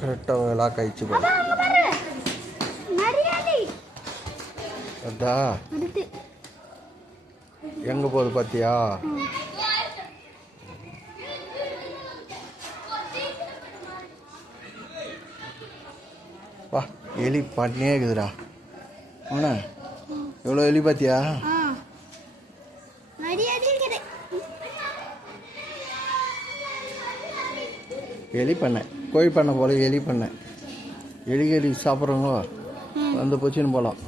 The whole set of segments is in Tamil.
கரெக்டாக லாக் ஆயிடுச்சு அதா எங்க போகுது பாத்தியா? வா எலி பண்ணியே இருக்குதுடா. அவனா எவ்வளோ எலி பாத்தியா? எலி பண்ண கோழி பண்ண போல எலி பண்ண எலி சாப்பிட்றவங்க வந்து போச்சுன்னு போகலாம்.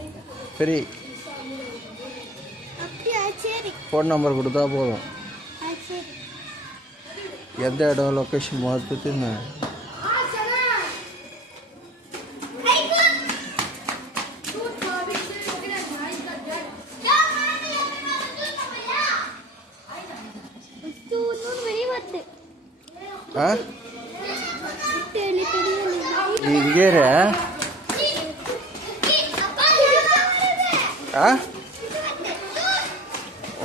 சரி ஃபோன் நம்பர் கொடுத்தா போதும். எந்த இடம் லொக்கேஷன் பார்த்துட்டு இங்கே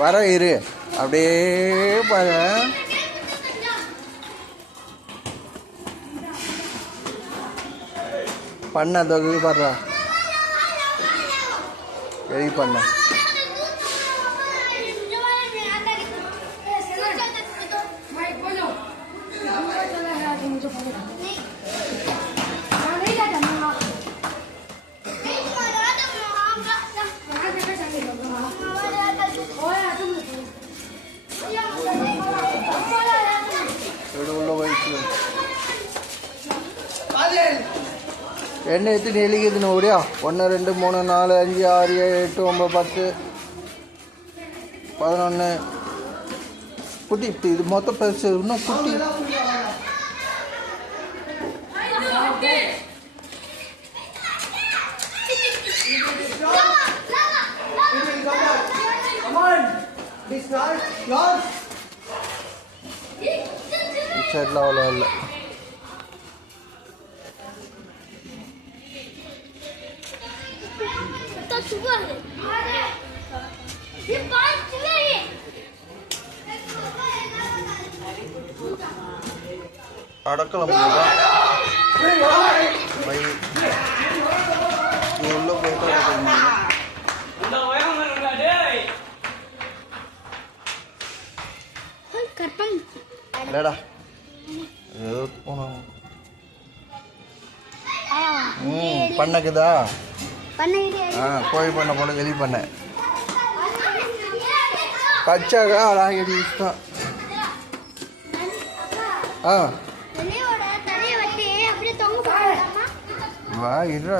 வர இரு அப்படியே பாரு. பண்ண தொகுதி பாடுறா எரி பண்ண என்ன எத்தனை எலிக்குதுன்னு ஓடியா? 1 2 3 4 5 6 7 8 9 10 11 குட்டி. இப்போ இது மொத்தம் பெருசு இன்னும் குட்டி. சைடில் அவ்வளோ இல்லை. அடக்கலாம் உள்ள போயிட்டு இல்லடா ஏதோ போனோம். பண்ணக்குதா? கோழி பண்ண போல எலி பண்ண பச்சாக்கா அழகாக எலி தான். வா இருடா.